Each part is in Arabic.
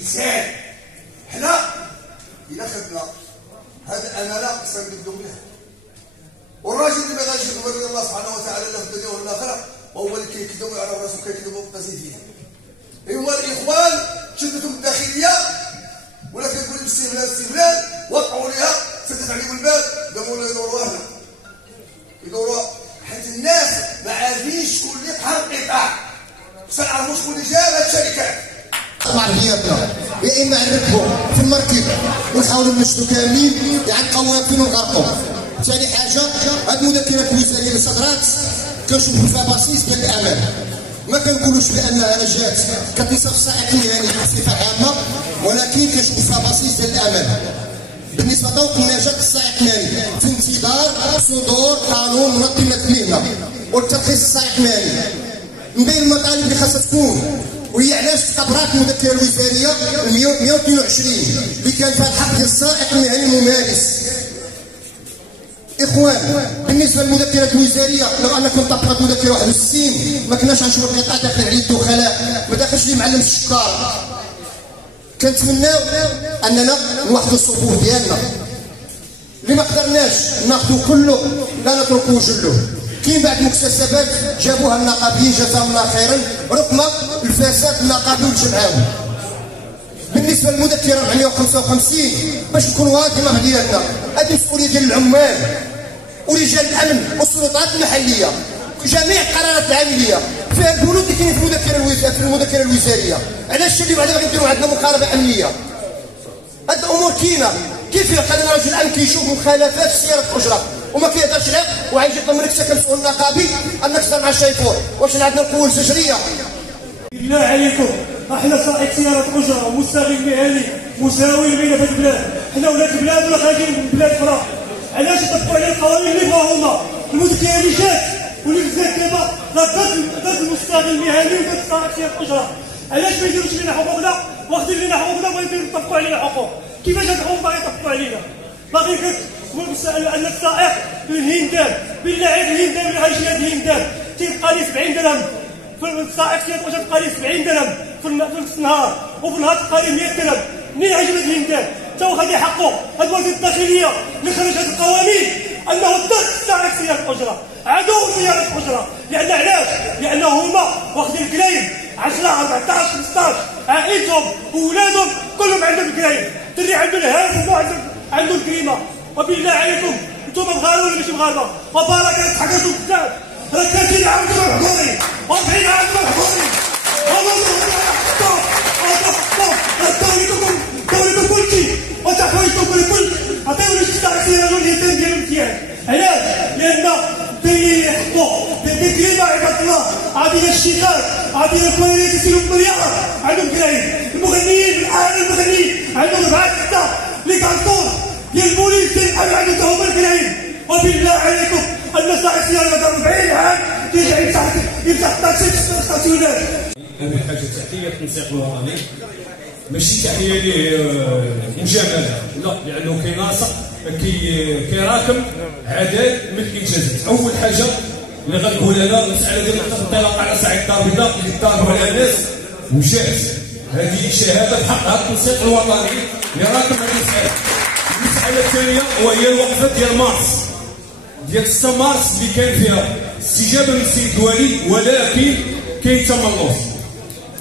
الانسان. حنا الا خدنا هذا الامانه خصنا نبدلو بها. والراجل اللي ما غاديش يقبل الله سبحانه وتعالى لا في الدنيا ولا الاخره وهو اللي كيكذب ويعرف راسو كيكذب وقاسي فيه. ايوا الاخوان شدتهم الداخليه ولا كنقول الاستغلال وقعوا لها سدت عليهم الباب قاموا لا يدوروا هنا يدوروا حيت الناس ما عارفينش شكون اللي قهر القطاع. خصنا نعرفوا شكون اللي جاب هاد الشركات. عربياتنا يا اما نركبوا في المركب ونحاولوا نشدوا كاملين يعني قوافل ونغرقوا. ثاني حاجه هاد المذكرات الوزاريه اللي صدرات كنشوفوا فيها بصيص ديال الامان. ما كنقولوش بانها جات كتصف السائق المهني بصفه عامه ولكن كنشوفوا فيها بصيص ديال الامان. بالنسبه لطوق النجاة السائق المهني في انتظار صدور قانون منظمه المهنه والترخيص السائق المهني. من بين المطالب اللي خاصها تكون وهي علاش تقبرات المذكره الوزاريه 122 اللي كان فيها الحق ديال السائق المهني الممارس. اخوان بالنسبه للمذكرات الوزاريه لو انكم طبقت مذكره 61 ما كناش غنشوفوا القطاع داخل عليه الدخلاء، ما داخلش ليه معلم الشكار. كنتمناو اننا نوحدوا الصفوف ديالنا اللي ما قدرناش ناخذوا كله لا نتركوا جله. كاين بعض المكتسبات جابوها النقابيين جزاهم الله خيرا رغم الفساد النقابي والجمعوي. بالنسبه للمذكره 455 باش نكونوا واضحين مع ديالنا هذه مسؤوليه ديال العمال ورجال الامن والسلطات المحليه. جميع القرارات العامليه فيها البنود اللي كاينين في المذكره الوزاريه. علاش اللي بعدا غنديروا عندنا مقاربه امنيه؟ هاد الامور كاينه. كيف يقدر رجل الامن كيشوف مخالفات في سياره الاجره وما كيهضرش غير وعايش يطلب منك انت كمسؤول نقابي انك تهضر مع الشيفور؟ واش عندنا القوه الفجريه؟ بالله عليكم احنا سائق سياره اجره ومستغل مهني مساوي بين هذه البلاد. حنا ولاد البلاد ولا خارجين من بلاد اخرى. علاش يطبقوا علينا القوانين اللي بغاو هما؟ المذكره اللي جات واللي جات دابا ضد المستغل المهني وضد سائق سياره اجره. علاش ما يديروش لنا حقوقنا واخدين لنا حقوقنا وباغيين يطبقوا علينا حقوق؟ كيفاش هاد الحقوق باغي يطبقوا علينا؟ باغي ان السائق الهندام بالله عيب الهندام اللي غيجي هاد الهندام تيبقى لي 70 درهم في السائق تيبقى تبقى لي 70 درهم في نص النهار وفي النهار تبقى لي 100 درهم. منين غيجي هاد الهندام؟ تا هو غادي يحقوا هاد وزير الداخليه اللي خرج هاد القوانين انه ضد السائق سياره الاجره عدو سياره الاجره. لان علاش؟ لانه هما واخدين الكرايم 10 14 15 عائلتهم وولادهم كلهم عندهم الكرايم. الدري عنده الهام عنده الكريمه. وبالله عليكم انتم مغاربه ولا ماشي مغاربه؟ وبركه تحكموا الكتاب راه 30 عام انتم محظورين و40 عام انتم محظورين. دولتكم كلشي وتحويجكم كل عطيو لي التعسير الهندام ديال الامتياز. علاش؟ لان الدريين يحطوا بالكريمه عباد الله. عطينا الشيخات عطينا الكواليس يسيروا بالمليار عندهم كرايم. المغنيين بالاعلى المغنيين عندهم 4 6 لي كارطون ديال البوليس كيبحثوا عندهم هما الكرايم. وبالله عليكم ان سائق سياره 40 عام تيجي يفتح طاكسي ستاسيونات. أول حاجة تحية التنسيق الوطني ماشي تحية ليه مجاملة، لا، لأنه كيناسق كيراكم عدد من الإنجازات. أول حاجة اللي غنقولها لها المسألة ديال الانطلاق على صعيد الدار البيضاء اللي ضربوا على الناس وجات. هذه شهادة بحقها التنسيق الوطني اللي راكم هذه المسألة. المسألة الثانية وهي الوقفة ديال مارس ديال 6 مارس اللي كان فيها استجابة من السيد الوالي ولكن كاين تملص.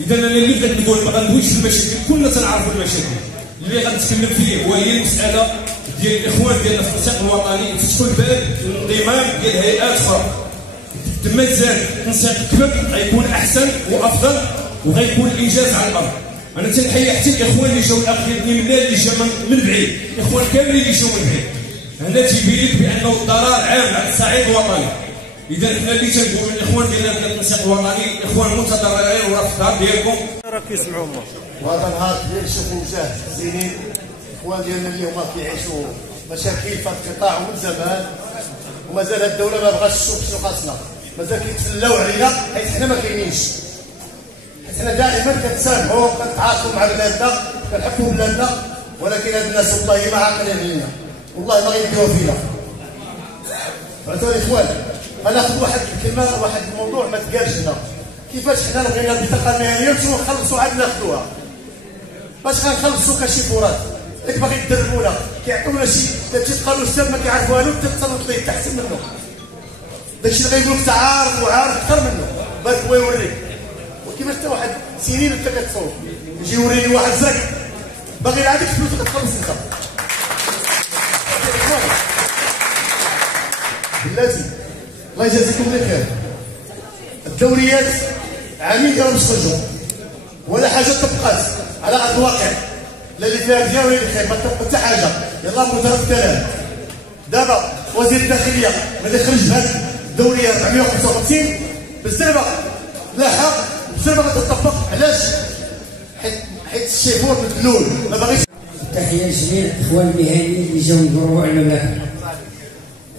اذا انا اللي بغيت نقول ما غندويش في المشاكل، كلنا تنعرفوا المشاكل اللي غنتكلم فيه وهي المساله ديال الاخوان ديالنا في التنسيق الوطني يفتحوا الباب للانضمام ديال هيئات اخرى. مازال التنسيق الكبد غيكون احسن وافضل وغيكون انجاز على الارض. انا تنحيي حتى الاخوان اللي جاوا الاخير من اللي جا من بعيد، الاخوان كاملين اللي جاوا من بعيد. هنا تيبين لك بانه الضرر عام على الصعيد الوطني. اذا حنا اللي تنقولوا الاخوان ديالنا ديال التنسيق الوطني اخوان متضررين وراه في الدار ديالكم راه كيسمعوا الله. وهذا نهار كبير نشوفوا وجاه زينين. الاخوان ديالنا اللي هما كيعيشوا مشاكل في القطاع من زمان ومازال الدوله ما بغاتش تشوف شنو خاصنا. مازال كيتسلاو علينا حيت حنا ما كاينينش. حيت حنا دائما كنتسامحوا كنتعاطفوا مع بلادنا كنحبوا بلادنا ولكن هاد الناس والله ما عاقلين علينا والله ما غيديوها فينا. فهمتوا الاخوان؟ غناخذ واحد الكلمه واحد الموضوع ما تقالش هنا. كيفاش حنا بغينا البطاقه المهنيه نمشيو نخلصوا عاد ناخذوها؟ باش غنخلصوا كشيفورات اللي باغي يدربونا كيعطيونا شي تيبقى الاستاذ ما كيعرف والو تتصنت ليه تحسن منه داكشي اللي غيقول لك عارف وعارف اكثر منه باك هو يوريك وكيفاش حتى واحد سنين انت كتصوت يجي يوريني واحد زاك باغي يعطيك فلوس وتخلص انت بلاتي الله يجازيكم بخير. الدوريات عامين كانوا مخرجوا ولا حاجه طبقات على ارض الواقع لا اللي فيها مزيان ولا اللي خايب ما طبق حتى حاجه. يلاه مجرد كلام. دابا وزير الداخليه ما دخلش بهذه الدوريه 455 بالزربه لاحق بالزربه غتطبق. علاش؟ حيت الشيفور مدلول ما باغيش. تحيه لجميع الاخوان المهنيين اللي جاوا يدوروا على المملكه.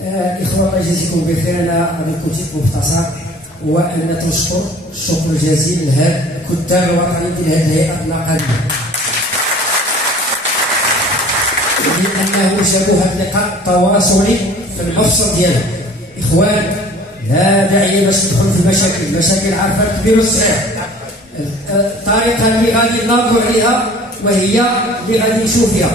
الاخوه الله يجازيكم بخير. انا غادي نكون مختصر هو ان تنشكر الشكر الجزيل لهذا الكتاب الوطنيين ديال هذه الهيئه النقابيه لانه جابوا هذا اللقاء التواصلي في المفصل ديالها. اخوان لا داعي باش ندخلوا في المشاكل عارفه الكبير والصغير. الطريقه اللي غادي نناضلوا عليها وهي اللي غادي نشوف فيها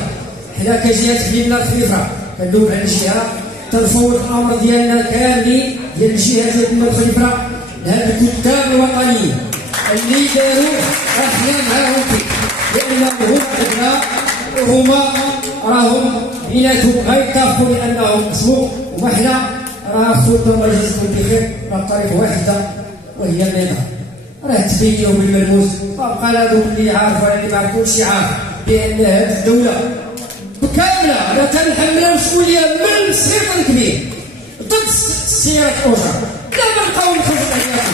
حنا كجهه تحليلنا الخليفه كندوب على الجهه تنفوض الامر ديالنا كاملين ديال الجهه ديال الخليفه لهاد الكتاب الوطنيين اللي داروا احنا معاهم فيه لانهم هما وهما راهم بيناتهم غيتفقوا لانهم قسموا وحنا راه خوتنا الله يجازيكم بخير راه طريق واحده وهي النظام. راه تبينوا بالملموس فبقى هذو اللي عارف ولا اللي ما عرفوش يعرف بان هذه الدوله كامله انا تنحملها مسؤوليه من الصغير للكبير ضد السيارات الاجره. لا نبقاو نخرجوا عليها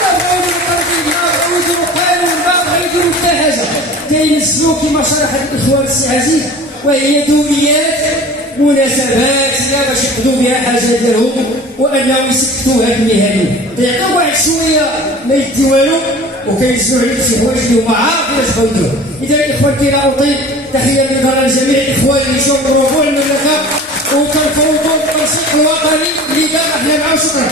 لا بغاو التركيب لا بغاو يديروا قانون لا بغاو يديروا حتى حاجه كينزلوا كما شرح الاخوان السي عزيز وهي دوريات مناسبات لا باش يقضوا بها حاجه ديالهم وانهم يسكتوا هاد المهنيين يعطيو واحد شويه ما يدي والو وكينزلوا عليك شي حوايج اللي هما عارفين اش بغاو يديروا. اذا الاخوان كاين اطيب تحيه لدار جميع الاخوان اللي جاوا يروحوا المملكه وكنفوضوا التنسيق الوطني اللي دار احنا معاه. شكرا.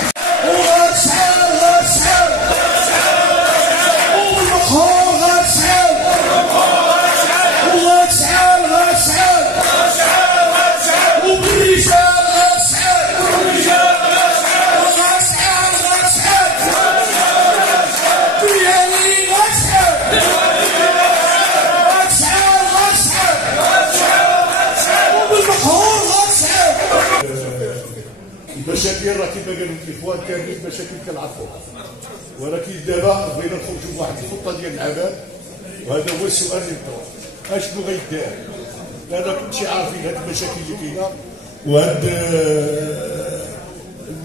المشاكل راه كيما قالوا الاخوان كاملين مشاكل كنعرفوها ولكن دابا بغينا نخرجوا بواحد الخطه ديال العمل وهذا هو السؤال اللي طرح اشنو غيدار. لان كلشي عارفين هاد المشاكل اللي كاينه وهاد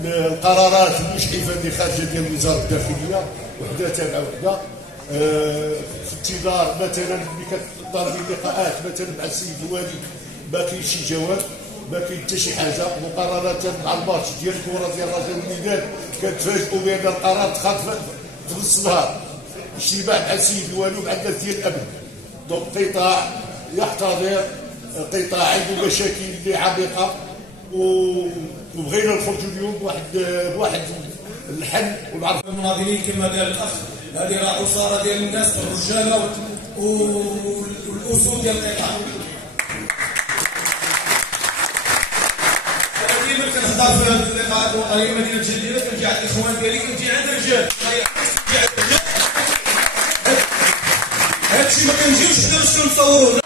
القرارات المشرفه اللي خارجه ديال وزاره الداخليه وحده تابعه وحده في انتظار مثلا ملي كتدار اللقاءات مثلا مع السيد الوالي ما كاينش شي جواب ما كاين حتى شي حاجه. مقارنه مع الماتش ديال الكره ديال الرجاء والوداد كتفاجئوا بان القرار تخاف في نص النهار. اجتماع مع السيد الوالي ومع الناس ديال الامن دونك قطاع يحتضر قطاع عنده مشاكل اللي عميقه وبغينا نخرجوا اليوم بواحد الحل ونعرف المناضلين كما قال الاخ هذه راه عصاره ديال الناس والرجاله والاصول ديال القطاع. ديما كنهضر في هذه اللقاءات الوطنيه مدينه جديده كنجي عند الاخوان ديالي كنجي عند الرجال هادشي ما كنجيوش حنا باش كنصوروه.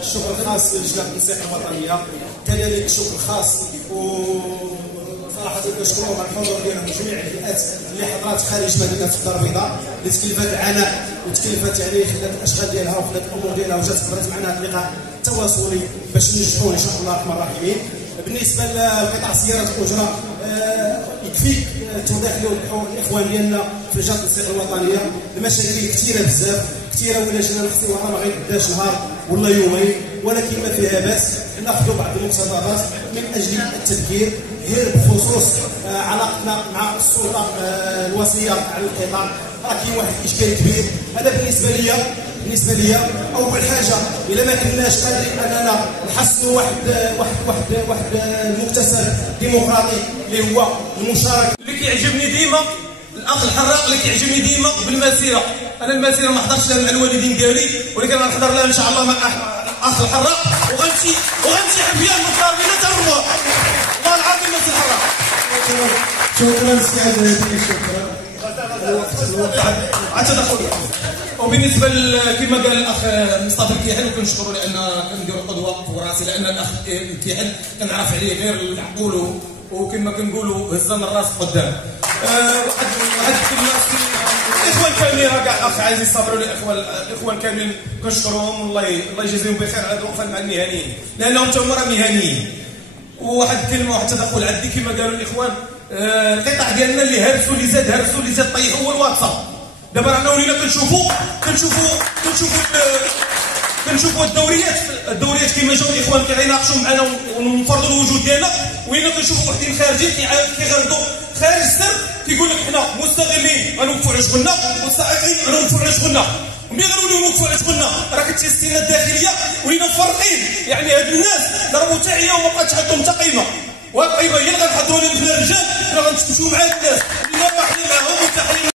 الشكر الخاص للجنة التنسيق الوطنية كذلك شكر خاص وصراحة كنشكرهم على الحضور ديالهم جميع الهيئات اللي حضرات خارج مدينة الدار البيضاء اللي تكلفت العناء وتكلفت يعني خدات الاشغال ديالها وخدات الامور ديالها وجات حضرت معنا هذا اللقاء التواصلي باش ننجحوه ان شاء الله الرحمن الرحيم. بالنسبة لقطاع سيارة الأجرة يكفي توضيح الاخوان ديالنا في لجنة التنسيق الوطنية المشاكل كثيرة بزاف كثيره ولا جينا نخصيوها ما غيتبداش نهار ولا يومين ولكن ما فيها باس ناخذوا بعض المقتضبات من اجل التذكير غير بخصوص علاقتنا مع السلطه الوصيه على القطاع. راه كاين واحد الاشكال كبير هذا بالنسبه لي بالنسبه لي اول حاجه الا ما كناش قادرين اننا نحسنوا واحد المكتسب ديمقراطي اللي هو المشاركه. اللي كيعجبني ديما الاخ الحراق، اللي كيعجبني ديما بالمسيره. انا المسيره ما حضرتش لها مع الوالدين ديالي، ولكن غنحضر لها ان شاء الله مع الاخ الحراق، وغنمشي حبيان مقاربين حتى الرباط. والله العظيم الناس الحراق. شكرا سي تدخل. وبالنسبه كما قال الاخ مصطفى الكيحل، كنشكروا لان كنديروا قدوه في راسي، لان الاخ الكيحل كنعرف عليه غير العقول وكما كنقولوا هزان الراس قدام. واحد الاخوان كاملين، راه كاع الاخ عزيز صبروا لي، الاخوان كاملين كنشكرهم، الله يجازيهم بخير على الوقفه مع المهنيين، لانهم تا هما راه مهنيين. وواحد الكلمه واحد التدخل عندي كما قالوا الاخوان، القطاع ديالنا اللي هرسوا اللي زاد طيح هو الواتساب. دابا رانا ولينا كنشوفوا الدوريات كما جاوا الاخوان كيناقشوا معنا ونفرضوا الوجود ديالنا، ولينا كنشوفوا وحدين خارجين كيغردوا خارج السر، كيقول لك حنا مستغلين غنوقفوا على شغلنا، مستحقين غنوقفوا على شغلنا. ملي غنوليو نوقفوا على شغلنا راه كتسيستينا الداخليه ولينا مفرقين. يعني هاد الناس ضربوا تاعيه وما بقاتش عندهم حتى قيمه، والقيمه هي اللي غنحضروا لهم حنا الرجال، حنا غنمشيو مع هاد الناس اللي ما حنا معاهم وتحريم